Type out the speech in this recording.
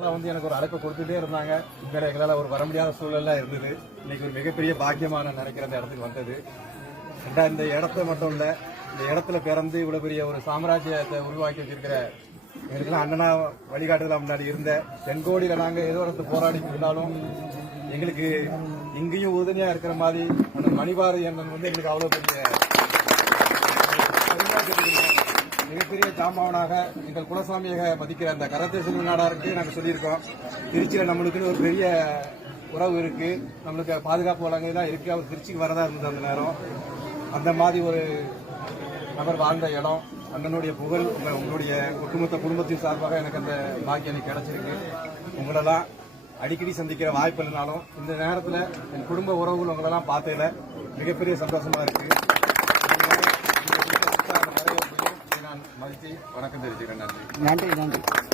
எனக்கு ஒரு அழைப்பு கொடுத்துட்டே இருந்தாங்க. வேற எங்களால் ஒரு வர முடியாத சூழல்ல இருந்தது. இன்னைக்கு ஒரு மிகப்பெரிய பாக்கியமா நான் நினைக்கிற அந்த இடத்துக்கு வந்தது. இந்த இடத்த மட்டும் இல்ல, இந்த இடத்துல பிறந்து இவ்வளவு பெரிய ஒரு சாம்ராஜ்யத்தை உருவாக்கி வச்சிருக்கிற எங்களுக்கெல்லாம் அண்ணனா வழிகாட்டுதலா முன்னாடி இருந்த தென்கோடியில நாங்க ஏதோ இடத்து போராடி இருந்தாலும் எங்களுக்கு இங்கேயும் உறுதுணையா இருக்கிற மாதிரி அந்த மணிபாரதி அண்ணன் எங்களுக்கு அவ்வளவு பெரிய மிகப்பெரிய ஜாம்பவனாக எங்கள் குலசாமியாக மதிக்கிற அந்த கரத்தை செல்வ நாடாருக்கு நாங்கள் சொல்லியிருக்கோம். திருச்சியில நம்மளுக்குன்னு ஒரு பெரிய உறவு இருக்கு, நம்மளுக்கு பாதுகாப்பு வழங்கலாம் இருக்கு. அவர் திருச்சிக்கு வரதா இருந்தது அந்த நேரம். அந்த மாதிரி ஒரு நபர் வாழ்ந்த இடம், அண்ணனுடைய புகழ் உங்களுடைய ஒட்டுமொத்த குடும்பத்தின் சார்பாக எனக்கு அந்த பாக்கியம் எனக்கு கிடைச்சிருக்கு. உங்களெல்லாம் அடிக்கடி சந்திக்கிற வாய்ப்பு இல்லைனாலும் இந்த நேரத்தில் என் குடும்ப உறவுகள் உங்களெல்லாம் பார்த்ததுல மிகப்பெரிய சந்தோஷமா இருக்கு. மதித்து வணக்கம் தெரிவிக்கிறேன். நன்றி.